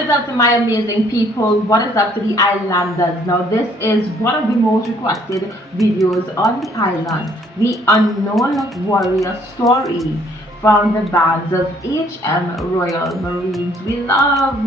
What is up to my amazing people? What is up to the islanders? Now this is one of the most requested videos on the island. The unknown warrior story from the bands of HM Royal Marines. We love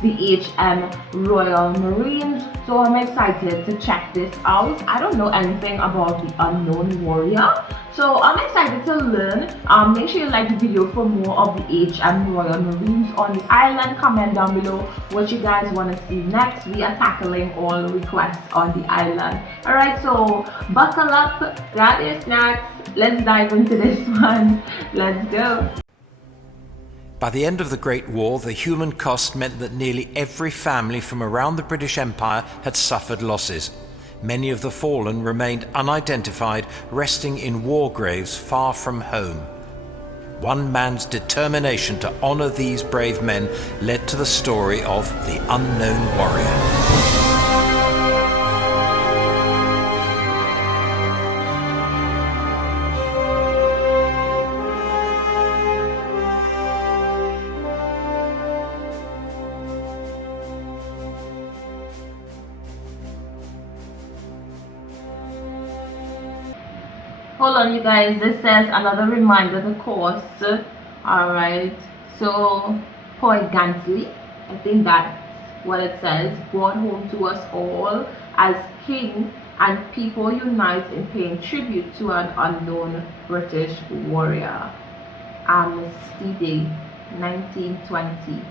the HM Royal Marines, so I'm excited to check this out. I don't know anything about the unknown warrior, so I'm excited to learn. Make sure you like the video for more of the HM Royal Marines on the island. Comment down below what you guys want to see next. We are tackling all requests on the island. Alright, so buckle up, grab your snacks, let's dive into this one. Let's go. By the end of the Great War, the human cost meant that nearly every family from around the British Empire had suffered losses. Many of the fallen remained unidentified, resting in war graves far from home. One man's determination to honor these brave men led to the story of the unknown warrior. Hold on, you guys, this says another reminder the course. Alright, so poignantly, I think that's what it says, brought home to us all as king and people unite in paying tribute to an unknown British warrior. Amnesty Day 1920.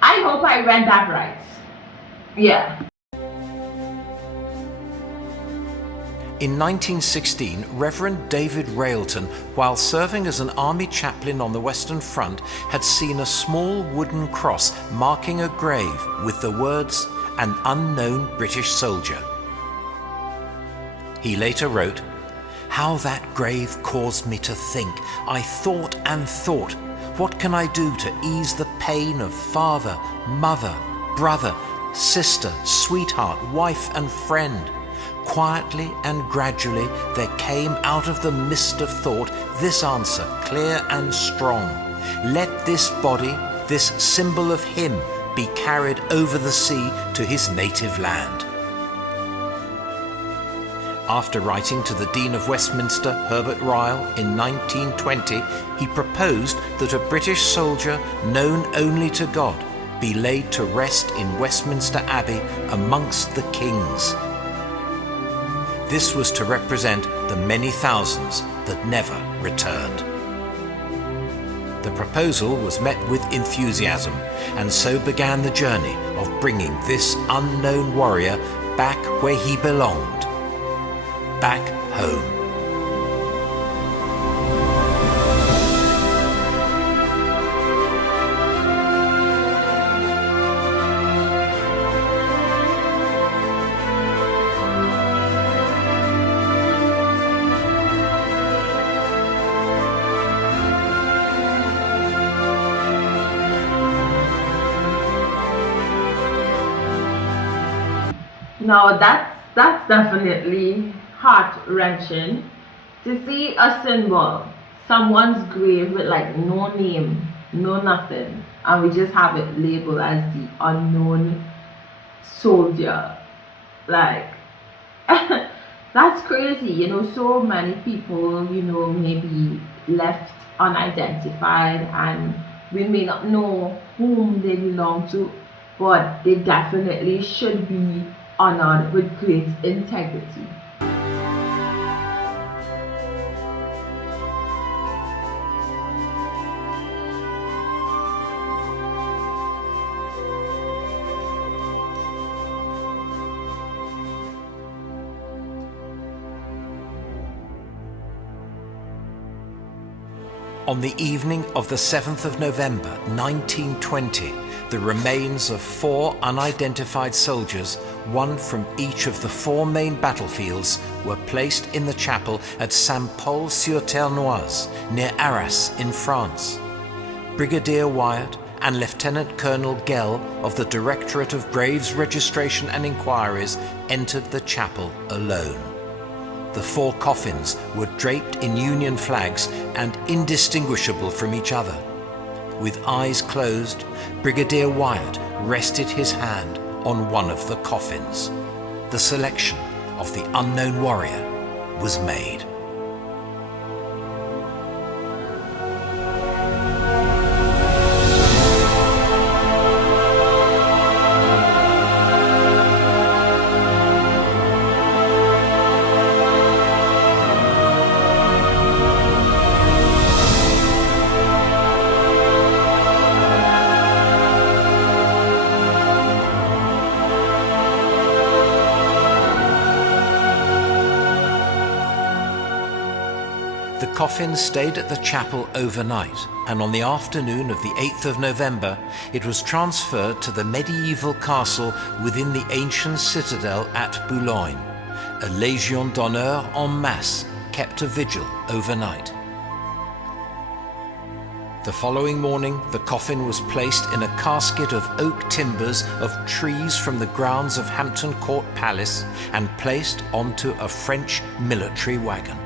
I hope I read that right. Yeah. In 1916, Reverend David Railton, while serving as an army chaplain on the Western Front, had seen a small wooden cross marking a grave with the words, "An unknown British soldier." He later wrote, "How that grave caused me to think. I thought and thought, what can I do to ease the pain of father, mother, brother, sister, sweetheart, wife and friend? Quietly and gradually there came out of the mist of thought this answer, clear and strong. Let this body, this symbol of him, be carried over the sea to his native land." After writing to the Dean of Westminster, Herbert Ryle, in 1920, he proposed that a British soldier known only to God be laid to rest in Westminster Abbey amongst the kings. This was to represent the many thousands that never returned. The proposal was met with enthusiasm, and so began the journey of bringing this unknown warrior back where he belonged, back home. Now that's definitely heart-wrenching to see a symbol, someone's grave with like no name, no nothing, and we just have it labeled as the unknown soldier. Like that's crazy, you know. So many people, you know, may be left unidentified and we may not know whom they belong to, but they definitely should be honored with great integrity. On the evening of the 7th of November 1920, the remains of 4 unidentified soldiers, one from each of the 4 main battlefields, were placed in the chapel at Saint-Paul-sur-Ternoise, near Arras in France. Brigadier Wyatt and Lieutenant Colonel Gell of the Directorate of Graves Registration and Inquiries entered the chapel alone. The 4 coffins were draped in Union flags and indistinguishable from each other. With eyes closed, Brigadier Wyatt rested his hand on one of the coffins. The selection of the unknown warrior was made. The coffin stayed at the chapel overnight, and on the afternoon of the 8th of November, it was transferred to the medieval castle within the ancient citadel at Boulogne. A Légion d'honneur en masse kept a vigil overnight. The following morning, the coffin was placed in a casket of oak timbers of trees from the grounds of Hampton Court Palace and placed onto a French military wagon.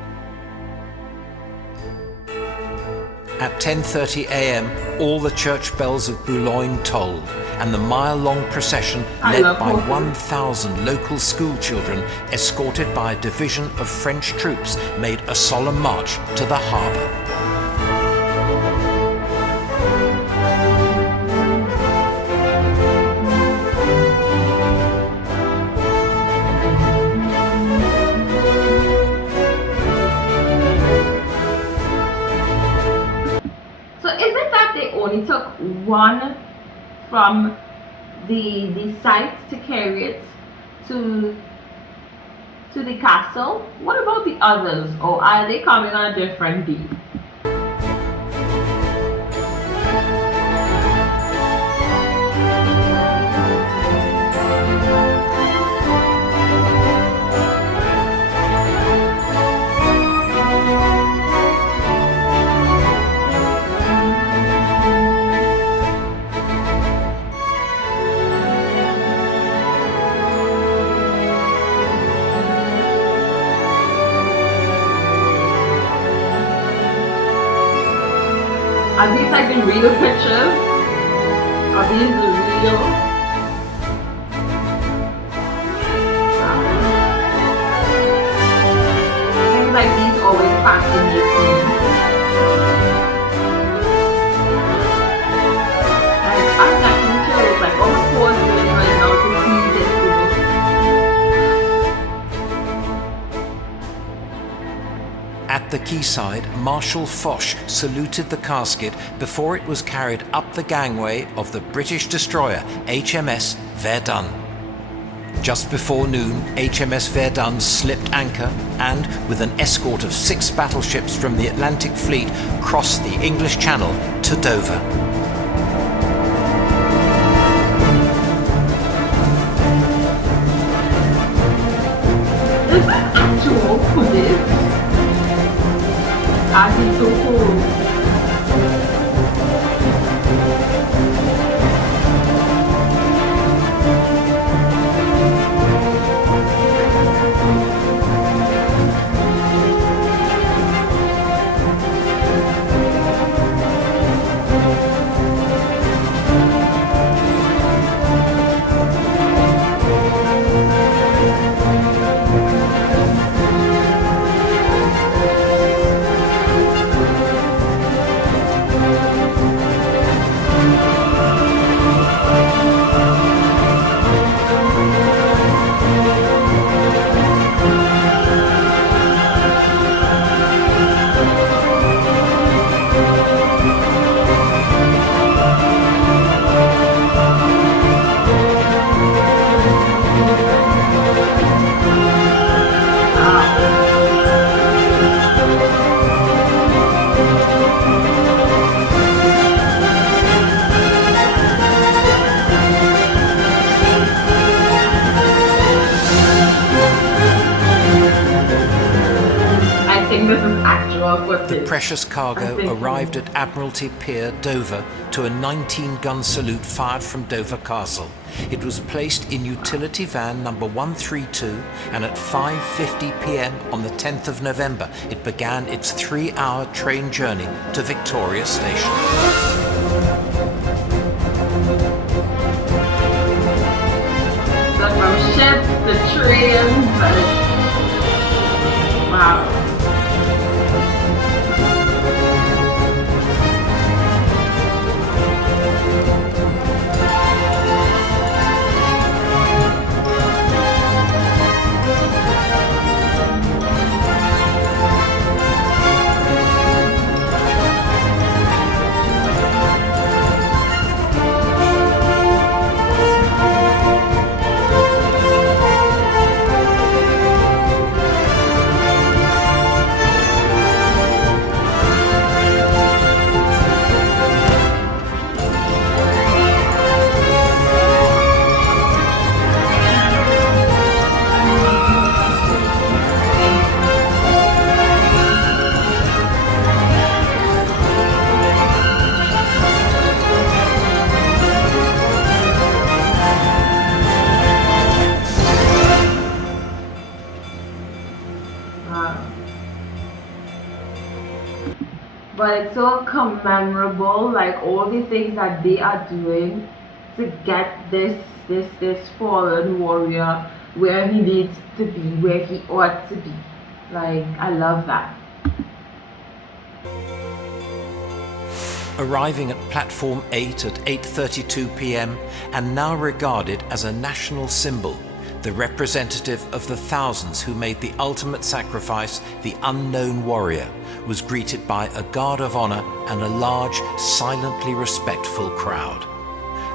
At 10:30 a.m., all the church bells of Boulogne tolled, and the mile-long procession, led by 1,000 local schoolchildren, escorted by a division of French troops, made a solemn march to the harbour. Only took one from the site to carry it to the castle. What about the others, or are they coming on a different day? Are these like the real pictures? Are these the real? Things like these always fascinate me. Like, I'm getting chills, like almost pausing right now to see this, you know. At the quayside, Marshal Foch saluted the casket before it was carried up the gangway of the British destroyer HMS Verdun. Just before noon, HMS Verdun slipped anchor and, with an escort of 6 battleships from the Atlantic Fleet, crossed the English Channel to Dover. Is that actual footage? I think so cool. The precious cargo arrived at Admiralty Pier, Dover, to a 19-gun salute fired from Dover Castle. It was placed in utility van number 132, and at 5:50 p.m. on the 10th of November, it began its 3-hour train journey to Victoria Station. the trains. Wow. Wow. But it's so commemorable, like all the things that they are doing to get this fallen warrior where he needs to be, where he ought to be. Like, I love that. Arriving at platform 8 at 8:32 p.m. and now regarded as a national symbol, the representative of the thousands who made the ultimate sacrifice, the unknown warrior, was greeted by a guard of honor and a large, silently respectful crowd.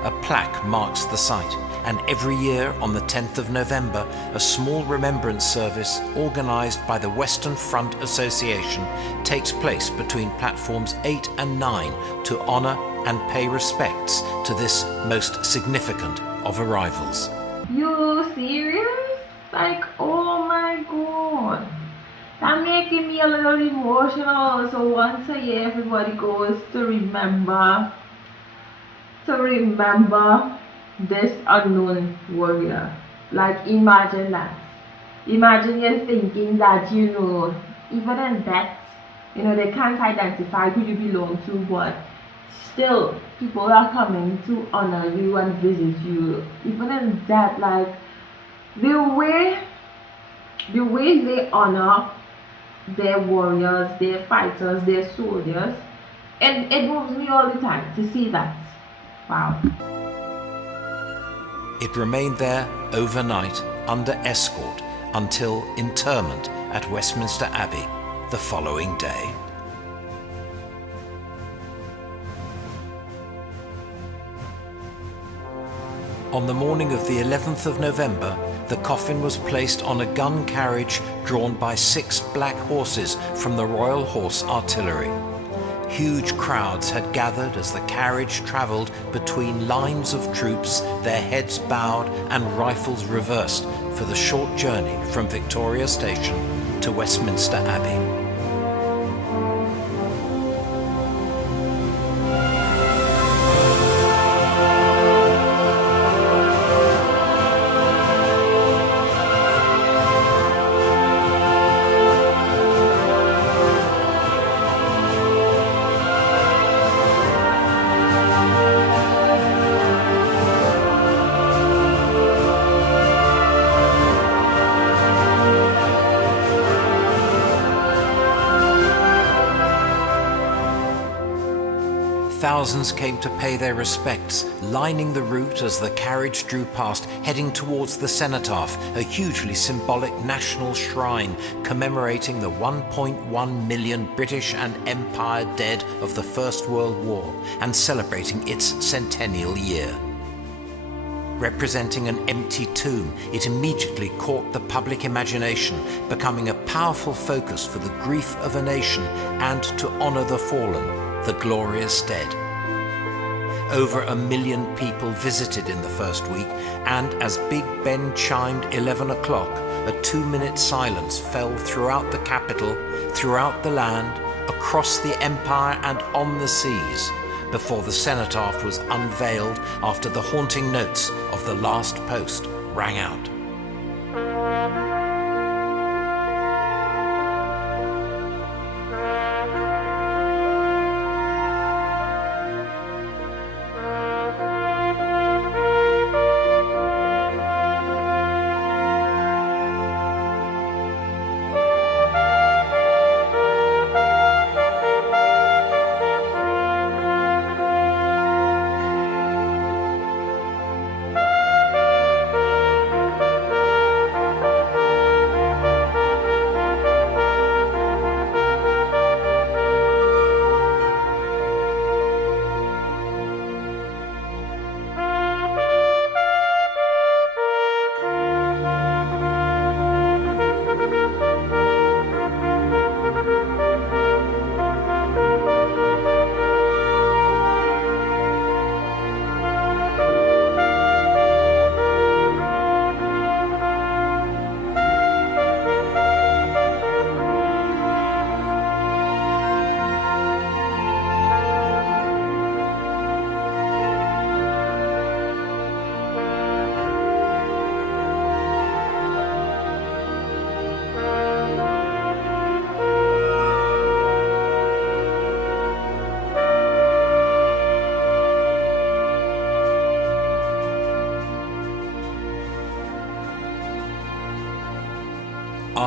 A plaque marks the site, and every year on the 10th of November, a small remembrance service organized by the Western Front Association takes place between platforms 8 and 9 to honor and pay respects to this most significant of arrivals. You serious? Like, oh my god. That making me a little emotional. So once a year everybody goes to remember this unknown warrior. Like, imagine that. Imagine you're thinking that, even in death, they can't identify who you belong to, but still, people are coming to honor you and visit you. Even in death, like, the way, the way they honor their warriors, their fighters, their soldiers, and it moves me all the time to see that. Wow. It remained there overnight under escort until interment at Westminster Abbey the following day. On the morning of the 11th of November, the coffin was placed on a gun carriage drawn by 6 black horses from the Royal Horse Artillery. Huge crowds had gathered as the carriage travelled between lines of troops, their heads bowed and rifles reversed for the short journey from Victoria Station to Westminster Abbey. Thousands came to pay their respects, lining the route as the carriage drew past, heading towards the cenotaph, a hugely symbolic national shrine commemorating the 1.1 million British and Empire dead of the First World War and celebrating its centennial year. Representing an empty tomb, it immediately caught the public imagination, becoming a powerful focus for the grief of a nation and to honor the fallen, the glorious dead. Over 1 million people visited in the first week, and as Big Ben chimed 11 o'clock, a 2-minute silence fell throughout the capital, throughout the land, across the empire and on the seas, before the cenotaph was unveiled after the haunting notes of the last post rang out.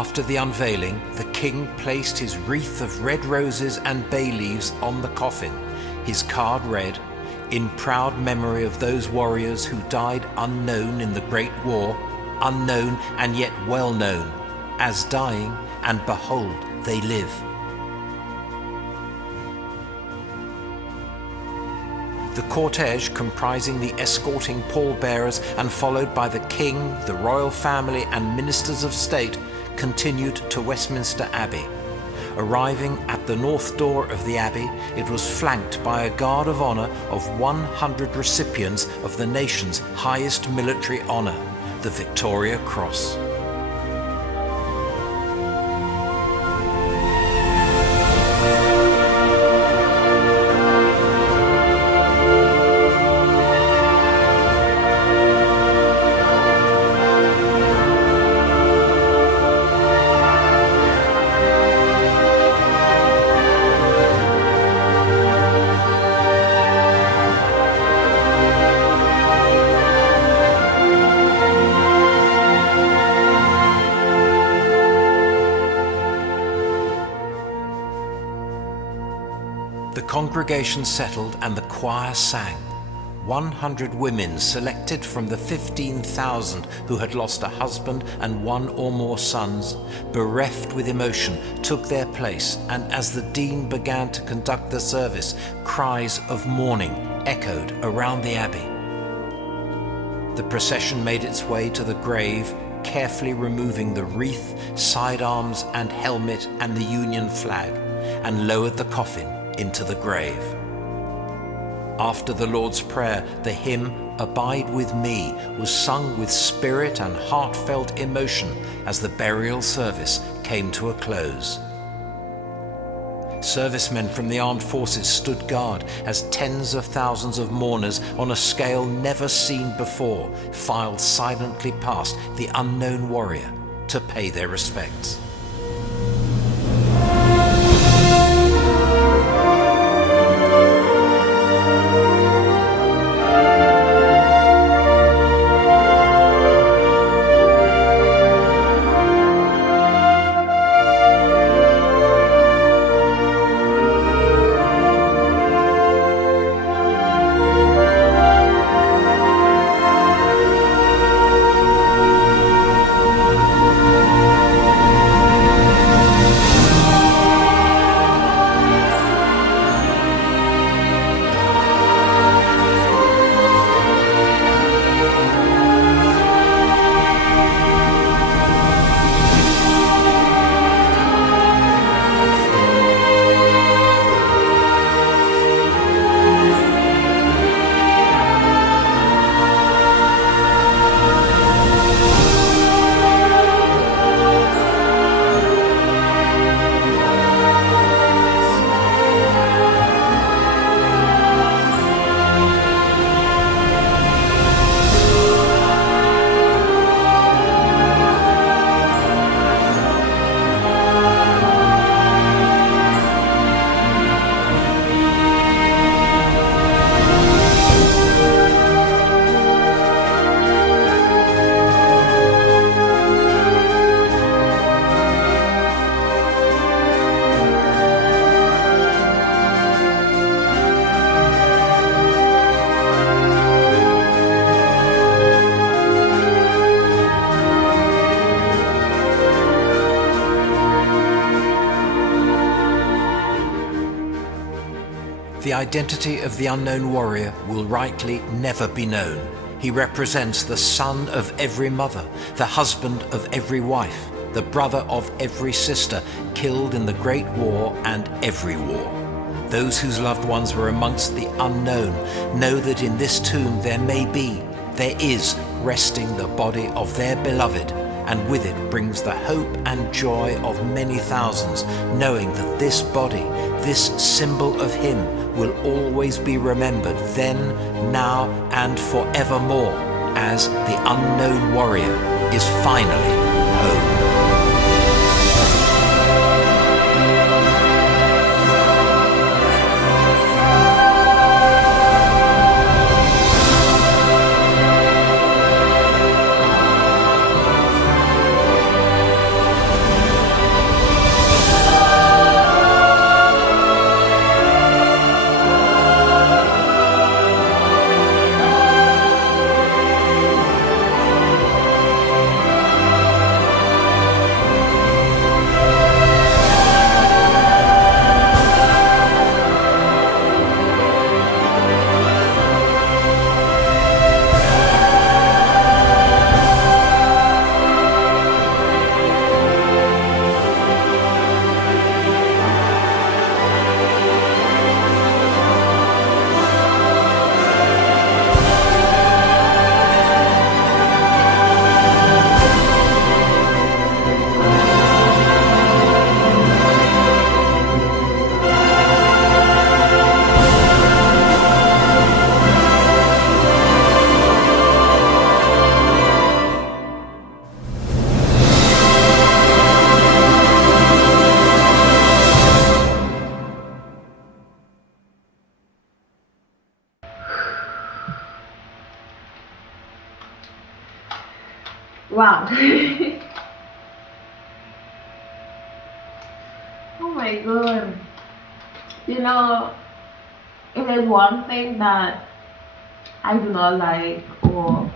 After the unveiling, the king placed his wreath of red roses and bay leaves on the coffin. His card read, "In proud memory of those warriors who died unknown in the Great War, unknown and yet well known, as dying, and behold, they live." The cortege, comprising the escorting pallbearers and followed by the king, the royal family and ministers of state, continued to Westminster Abbey. Arriving at the north door of the abbey, it was flanked by a guard of honor of 100 recipients of the nation's highest military honor, the Victoria Cross. The congregation settled and the choir sang. 100 women selected from the 15,000 who had lost a husband and one or more sons, bereft with emotion, took their place, and as the dean began to conduct the service, cries of mourning echoed around the abbey. The procession made its way to the grave, carefully removing the wreath, sidearms and helmet and the Union flag, and lowered the coffin into the grave. After the Lord's Prayer, the hymn "Abide with Me" was sung with spirit and heartfelt emotion as the burial service came to a close. Servicemen from the armed forces stood guard as tens of thousands of mourners on a scale never seen before filed silently past the unknown warrior to pay their respects. The identity of the unknown warrior will rightly never be known. He represents the son of every mother, the husband of every wife, the brother of every sister killed in the Great War and every war. Those whose loved ones were amongst the unknown know that in this tomb there is resting the body of their beloved, and with it brings the hope and joy of many thousands, knowing that this body, this symbol of him, will always be remembered then, now, and forevermore, as the unknown warrior is finally home. Wow. Oh my god. You know, if there's one thing that I do not like or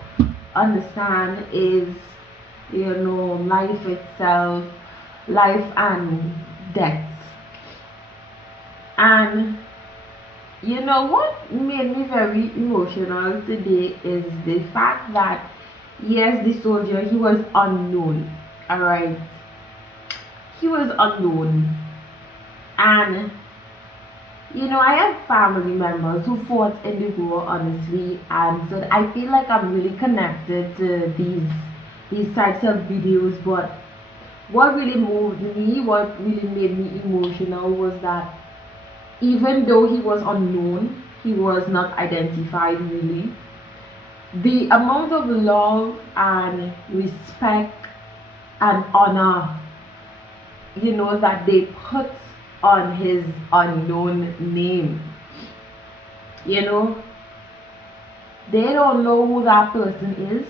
understand is, life itself, life and death. And what made me very emotional today is the fact that yes, the soldier, he was unknown. Alright. He was unknown. And I have family members who fought in the war, honestly, and so I feel like I'm really connected to these types of videos. But what really moved me, what really made me emotional was that even though he was unknown, he was not identified really. The amount of love and respect and honor, that they put on his unknown name, you know, they don't know who that person is,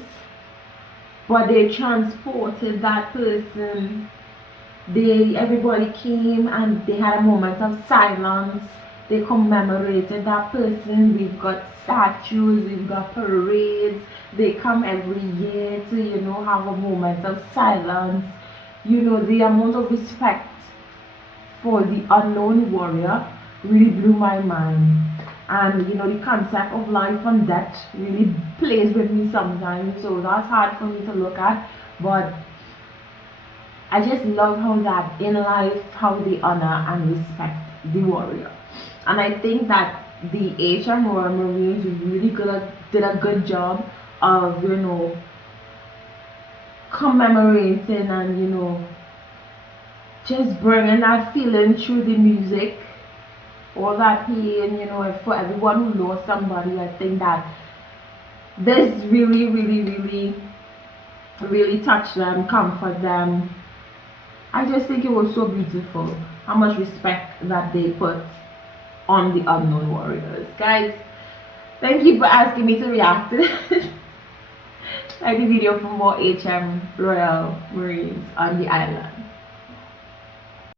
but they transported that person. Everybody came and they had a moment of silence. They commemorated that person. We've got statues, we've got parades. They come every year to have a moment of silence. The amount of respect for the unknown warrior really blew my mind. And the concept of life and death really plays with me sometimes, so that's hard for me to look at. But I just love how that in life, how they honor and respect the warrior. And I think that the Asian Royal Marines really did a good job of, commemorating and, just bringing that feeling through the music, all that pain, for everyone who lost somebody. I think that this really, really, really, really touched them, comfort them. I just think it was so beautiful how much respect that they put on the unknown warriors. Guys, thank you for asking me to react to this. Like the video for more HM Royal Marines on the island.